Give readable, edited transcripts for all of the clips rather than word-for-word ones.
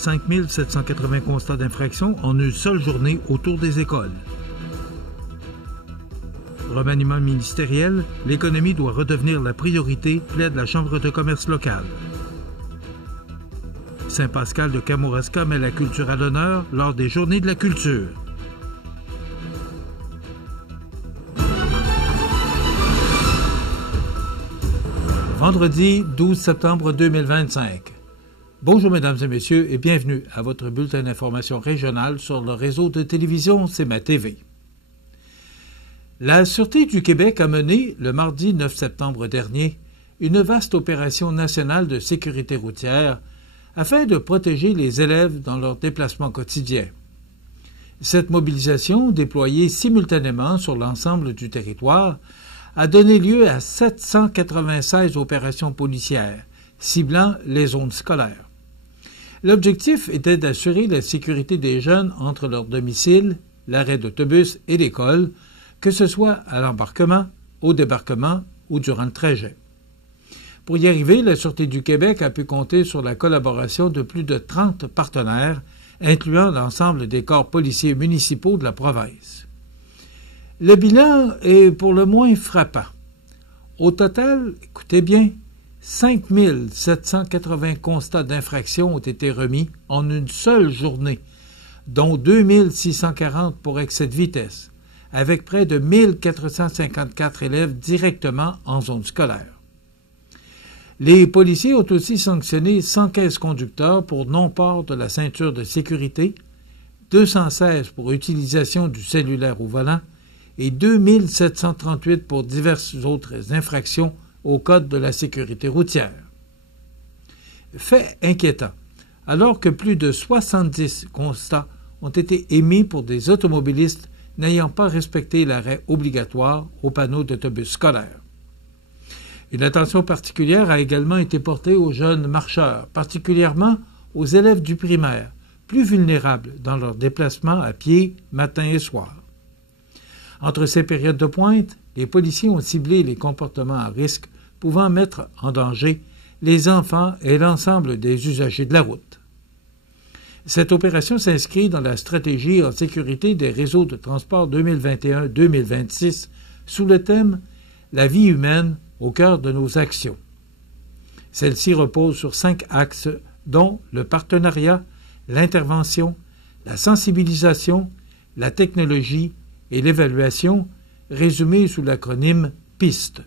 5 780 constats d'infraction en une seule journée autour des écoles. Remaniement ministériel, l'économie doit redevenir la priorité, plaide la Chambre de commerce locale. Saint-Pascal de Kamouraska met la culture à l'honneur lors des Journées de la culture. Vendredi 12 septembre 2025. Bonjour mesdames et messieurs et bienvenue à votre bulletin d'information régionale sur le réseau de télévision CMA TV. La Sûreté du Québec a mené, le mardi 9 septembre dernier, une vaste opération nationale de sécurité routière afin de protéger les élèves dans leurs déplacements quotidiens. Cette mobilisation, déployée simultanément sur l'ensemble du territoire, a donné lieu à 796 opérations policières, ciblant les zones scolaires. L'objectif était d'assurer la sécurité des jeunes entre leur domicile, l'arrêt d'autobus et l'école, que ce soit à l'embarquement, au débarquement ou durant le trajet. Pour y arriver, la Sûreté du Québec a pu compter sur la collaboration de plus de 30 partenaires, incluant l'ensemble des corps policiers municipaux de la province. Le bilan est pour le moins frappant. Au total, écoutez bien, 5 780 constats d'infraction ont été remis en une seule journée, dont 2 640 pour excès de vitesse, avec près de 1 454 élèves directement en zone scolaire. Les policiers ont aussi sanctionné 115 conducteurs pour non-port de la ceinture de sécurité, 216 pour utilisation du cellulaire au volant et 2 738 pour diverses autres infractions au Code de la sécurité routière. Fait inquiétant, alors que plus de 70 constats ont été émis pour des automobilistes n'ayant pas respecté l'arrêt obligatoire au panneau d'autobus scolaire. Une attention particulière a également été portée aux jeunes marcheurs, particulièrement aux élèves du primaire, plus vulnérables dans leurs déplacements à pied matin et soir. Entre ces périodes de pointe, les policiers ont ciblé les comportements à risque pouvant mettre en danger les enfants et l'ensemble des usagers de la route. Cette opération s'inscrit dans la stratégie en sécurité des réseaux de transport 2021-2026 sous le thème « La vie humaine au cœur de nos actions ». Celle-ci repose sur 5 axes dont le partenariat, l'intervention, la sensibilisation, la technologie et l'évaluation, résumée sous l'acronyme PIST.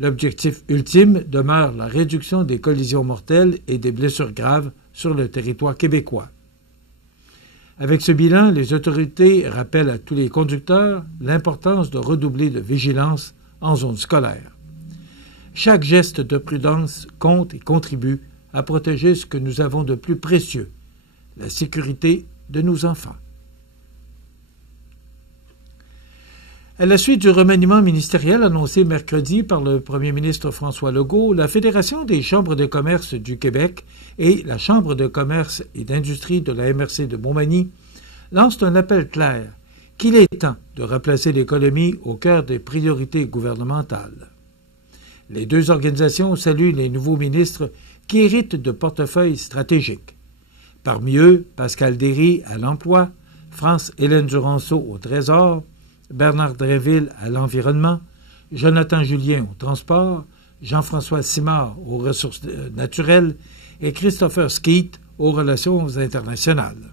L'objectif ultime demeure la réduction des collisions mortelles et des blessures graves sur le territoire québécois. Avec ce bilan, les autorités rappellent à tous les conducteurs l'importance de redoubler de vigilance en zone scolaire. Chaque geste de prudence compte et contribue à protéger ce que nous avons de plus précieux, la sécurité de nos enfants. À la suite du remaniement ministériel annoncé mercredi par le premier ministre François Legault, la Fédération des chambres de commerce du Québec et la Chambre de commerce et d'industrie de la MRC de Montmagny lancent un appel clair qu'il est temps de replacer l'économie au cœur des priorités gouvernementales. Les deux organisations saluent les nouveaux ministres qui héritent de portefeuilles stratégiques. Parmi eux, Pascal Derry à l'emploi, France-Hélène Duranceau au Trésor, Bernard Drinville à l'environnement, Jonathan Julien au transport, Jean-François Simard aux ressources naturelles et Christopher Skeet aux relations internationales.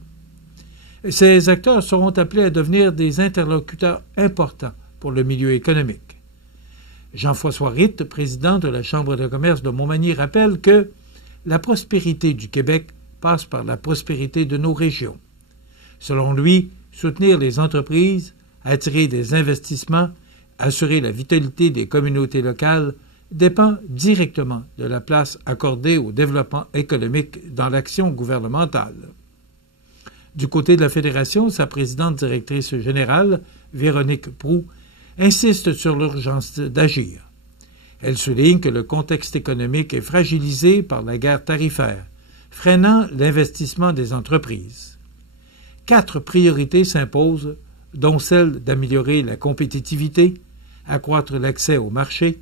Ces acteurs seront appelés à devenir des interlocuteurs importants pour le milieu économique. Jean-François Ritt, président de la Chambre de commerce de Montmagny, rappelle que la prospérité du Québec passe par la prospérité de nos régions. Selon lui, soutenir les entreprises, attirer des investissements, assurer la vitalité des communautés locales dépend directement de la place accordée au développement économique dans l'action gouvernementale. Du côté de la Fédération, sa présidente directrice générale, Véronique Proulx, insiste sur l'urgence d'agir. Elle souligne que le contexte économique est fragilisé par la guerre tarifaire, freinant l'investissement des entreprises. 4 priorités s'imposent, dont celle d'améliorer la compétitivité, accroître l'accès au marché,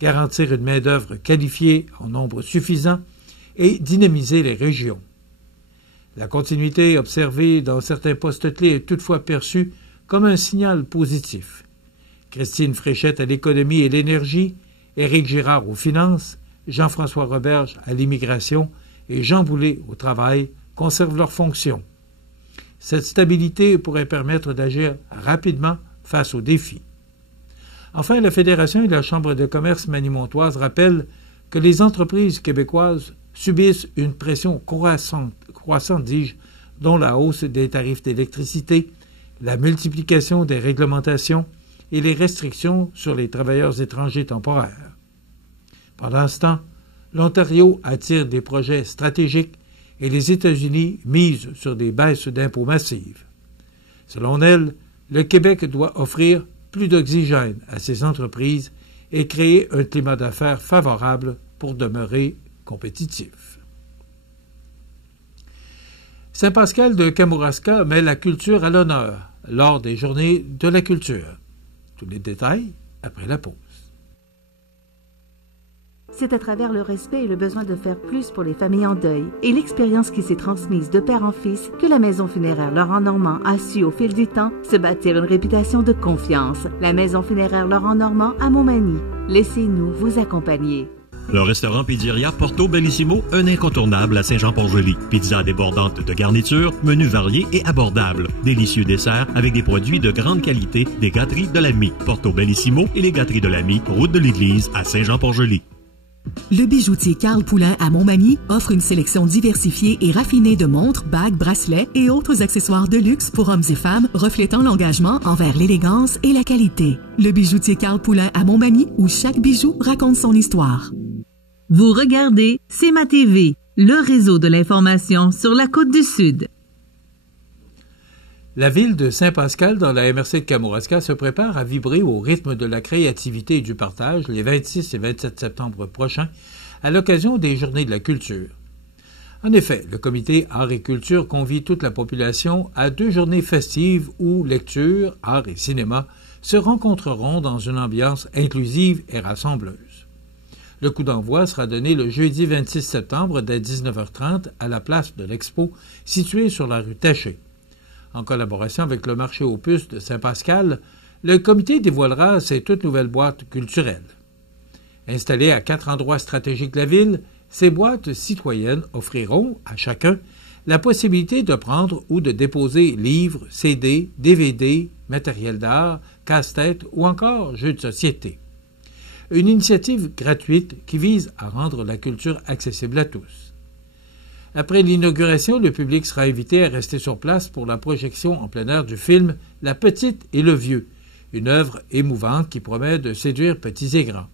garantir une main-d'œuvre qualifiée en nombre suffisant et dynamiser les régions. La continuité observée dans certains postes clés est toutefois perçue comme un signal positif. Christine Fréchette à l'économie et l'énergie, Éric Girard aux finances, Jean-François Roberge à l'immigration et Jean Boulet au travail conservent leurs fonctions. Cette stabilité pourrait permettre d'agir rapidement face aux défis. Enfin, la Fédération et la Chambre de commerce manimontoise rappellent que les entreprises québécoises subissent une pression croissante, dis-je, dont la hausse des tarifs d'électricité, la multiplication des réglementations et les restrictions sur les travailleurs étrangers temporaires. Pendant ce temps, l'Ontario attire des projets stratégiques et les États-Unis misent sur des baisses d'impôts massives. Selon elle, le Québec doit offrir plus d'oxygène à ses entreprises et créer un climat d'affaires favorable pour demeurer compétitif. Saint-Pascal de Kamouraska met la culture à l'honneur lors des Journées de la culture. Tous les détails après la pause. C'est à travers le respect et le besoin de faire plus pour les familles en deuil et l'expérience qui s'est transmise de père en fils que la Maison funéraire Laurent Normand a su au fil du temps se bâtir une réputation de confiance. La Maison funéraire Laurent Normand à Montmagny. Laissez-nous vous accompagner. Le restaurant Pizzeria Porto Bellissimo, un incontournable à Saint-Jean-Port-Joli. Pizza débordante de garniture, menu varié et abordable. Délicieux desserts avec des produits de grande qualité des gâteries de l'Ami. Porto Bellissimo et les gâteries de l'Ami, route de l'église à Saint-Jean-Port-Joli. Le bijoutier Carl Poulain à Montmagny offre une sélection diversifiée et raffinée de montres, bagues, bracelets et autres accessoires de luxe pour hommes et femmes reflétant l'engagement envers l'élégance et la qualité. Le bijoutier Carl Poulain à Montmagny, où chaque bijou raconte son histoire. Vous regardez CMA TV, le réseau de l'information sur la Côte-du-Sud. La ville de Saint-Pascal, dans la MRC de Kamouraska, se prépare à vibrer au rythme de la créativité et du partage les 26 et 27 septembre prochains à l'occasion des Journées de la culture. En effet, le comité Art et Culture convie toute la population à 2 journées festives où lecture, art et cinéma se rencontreront dans une ambiance inclusive et rassembleuse. Le coup d'envoi sera donné le jeudi 26 septembre dès 19h30 à la place de l'Expo située sur la rue Taché. En collaboration avec le marché aux puces de Saint-Pascal, le comité dévoilera ses toutes nouvelles boîtes culturelles. Installées à 4 endroits stratégiques de la ville, ces boîtes citoyennes offriront à chacun la possibilité de prendre ou de déposer livres, CD, DVD, matériel d'art, casse-tête ou encore jeux de société. Une initiative gratuite qui vise à rendre la culture accessible à tous. Après l'inauguration, le public sera invité à rester sur place pour la projection en plein air du film « La petite et le vieux », une œuvre émouvante qui promet de séduire petits et grands.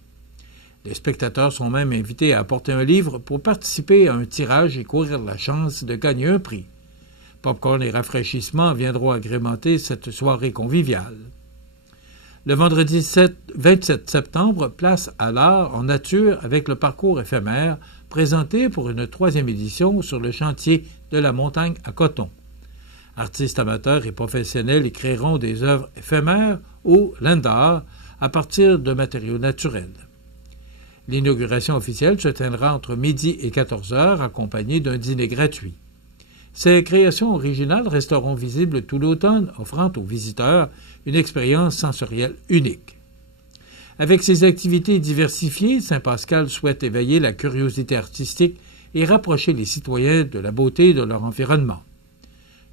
Les spectateurs sont même invités à apporter un livre pour participer à un tirage et courir la chance de gagner un prix. Popcorn et rafraîchissements viendront agrémenter cette soirée conviviale. Le vendredi 27 septembre, place à l'art en nature avec le parcours éphémère présenté pour une 3e édition sur le chantier de la montagne à coton. Artistes amateurs et professionnels y créeront des œuvres éphémères ou l'art à partir de matériaux naturels. L'inauguration officielle se tiendra entre midi et 14 heures, accompagnée d'un dîner gratuit. Ces créations originales resteront visibles tout l'automne, offrant aux visiteurs une expérience sensorielle unique. Avec ses activités diversifiées, Saint-Pascal souhaite éveiller la curiosité artistique et rapprocher les citoyens de la beauté de leur environnement.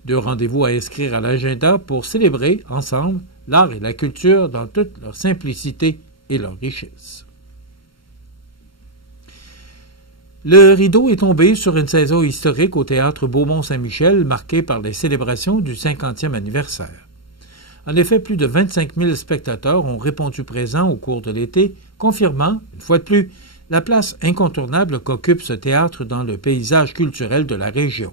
2 rendez-vous à inscrire à l'agenda pour célébrer ensemble l'art et la culture dans toute leur simplicité et leur richesse. Le rideau est tombé sur une saison historique au théâtre Beaumont-Saint-Michel marquée par les célébrations du 50e anniversaire. En effet, plus de 25 000 spectateurs ont répondu présents au cours de l'été, confirmant, une fois de plus, la place incontournable qu'occupe ce théâtre dans le paysage culturel de la région.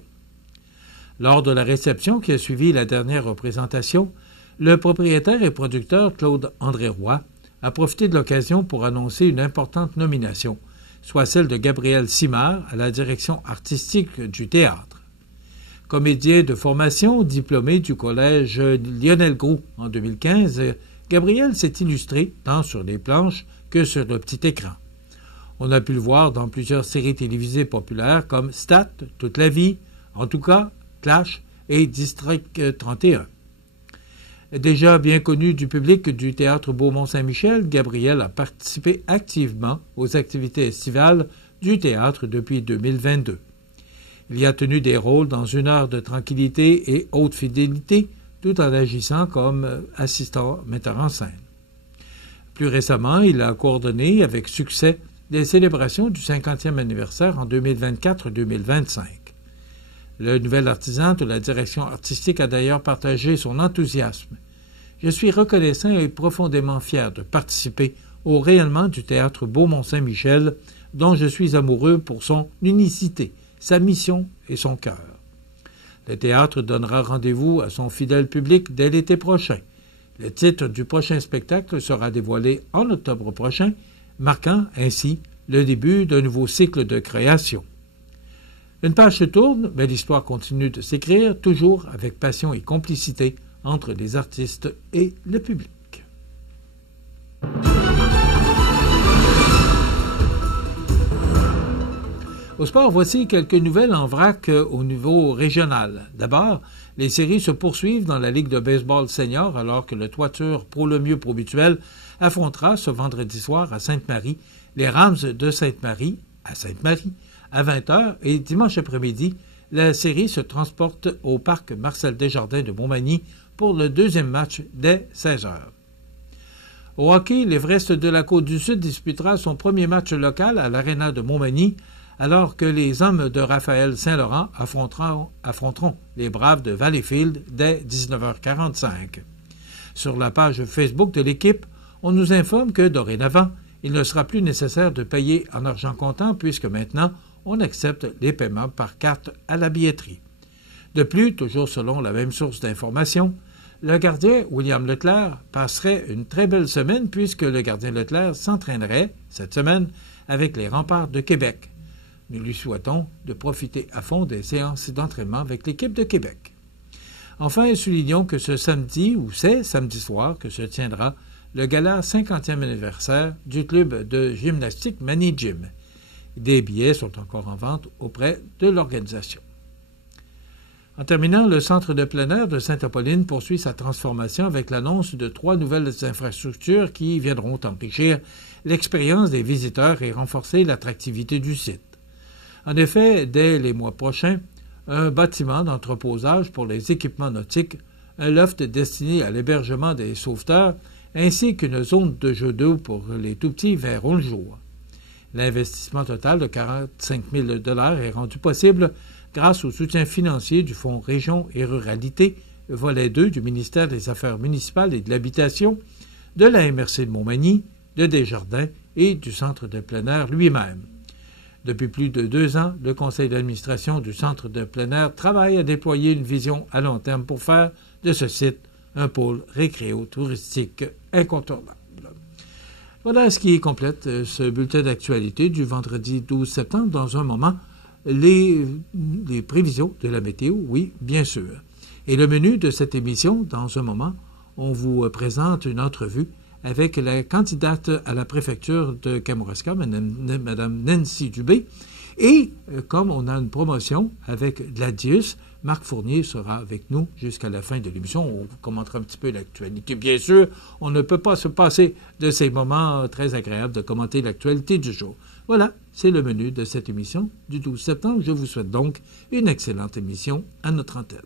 Lors de la réception qui a suivi la dernière représentation, le propriétaire et producteur Claude-André Roy a profité de l'occasion pour annoncer une importante nomination, soit celle de Gabriel Simard à la direction artistique du théâtre. Comédien de formation, diplômé du collège Lionel Groulx en 2015, Gabriel s'est illustré tant sur les planches que sur le petit écran. On a pu le voir dans plusieurs séries télévisées populaires comme Stat, Toute la vie, En tout cas, Clash et District 31. Déjà bien connu du public du Théâtre Beaumont-Saint-Michel, Gabriel a participé activement aux activités estivales du théâtre depuis 2022. Il y a tenu des rôles dans Une heure de tranquillité et Haute fidélité, tout en agissant comme assistant metteur en scène. Plus récemment, il a coordonné avec succès les célébrations du 50e anniversaire en 2024-2025. Le nouvel artisan de la direction artistique a d'ailleurs partagé son enthousiasme. « Je suis reconnaissant et profondément fier de participer au rayonnement du Théâtre Beaumont-Saint-Michel, dont je suis amoureux pour son unicité, sa mission et son cœur. » Le théâtre donnera rendez-vous à son fidèle public dès l'été prochain. Le titre du prochain spectacle sera dévoilé en octobre prochain, marquant ainsi le début d'un nouveau cycle de création. Une page se tourne, mais l'histoire continue de s'écrire, toujours avec passion et complicité entre les artistes et le public. Au sport, voici quelques nouvelles en vrac au niveau régional. D'abord, les séries se poursuivent dans la Ligue de baseball senior alors que le Toiture Pro Lemieux Pro Mutuel affrontera ce vendredi soir à Sainte-Marie les Rams de Sainte-Marie à Sainte-Marie à 20h et dimanche après-midi, la série se transporte au parc Marcel Desjardins de Montmagny pour le deuxième match dès 16h. Au hockey, l'Everest de la Côte-du-Sud disputera son premier match local à l'Arena de Montmagny alors que les hommes de Raphaël Saint-Laurent affronteront les Braves de Valleyfield dès 19h45. Sur la page Facebook de l'équipe, on nous informe que, dorénavant, il ne sera plus nécessaire de payer en argent comptant puisque maintenant, on accepte les paiements par carte à la billetterie. De plus, toujours selon la même source d'information, le gardien William Leclerc passerait une très belle semaine puisque le gardien Leclerc s'entraînerait cette semaine avec les Remparts de Québec. Nous lui souhaitons de profiter à fond des séances d'entraînement avec l'équipe de Québec. Enfin, soulignons que c'est samedi soir que se tiendra le gala 50e anniversaire du club de gymnastique Mani Gym. Des billets sont encore en vente auprès de l'organisation. En terminant, le centre de plein air de Sainte-Apolline poursuit sa transformation avec l'annonce de 3 nouvelles infrastructures qui viendront enrichir l'expérience des visiteurs et renforcer l'attractivité du site. En effet, dès les mois prochains, un bâtiment d'entreposage pour les équipements nautiques, un loft destiné à l'hébergement des sauveteurs, ainsi qu'une zone de jeu d'eau pour les tout-petits verront le jour. L'investissement total de 45 000 $ est rendu possible grâce au soutien financier du Fonds Région et Ruralité, volet 2 du ministère des Affaires municipales et de l'Habitation, de la MRC de Montmagny, de Desjardins et du Centre de plein air lui-même. Depuis plus de 2 ans, le conseil d'administration du Centre de plein air travaille à déployer une vision à long terme pour faire de ce site un pôle récréo-touristique incontournable. Voilà ce qui complète ce bulletin d'actualité du vendredi 12 septembre. Dans un moment, les prévisions de la météo, oui, bien sûr. Et le menu de cette émission, dans un moment, on vous présente une entrevue avec la candidate à la préfecture de Kamouraska, Mme Nancy Dubé. Et comme on a une promotion avec Gladius, Marc Fournier sera avec nous jusqu'à la fin de l'émission. On vous commentera un petit peu l'actualité. Bien sûr, on ne peut pas se passer de ces moments très agréables de commenter l'actualité du jour. Voilà, c'est le menu de cette émission du 12 septembre. Je vous souhaite donc une excellente émission à notre antenne.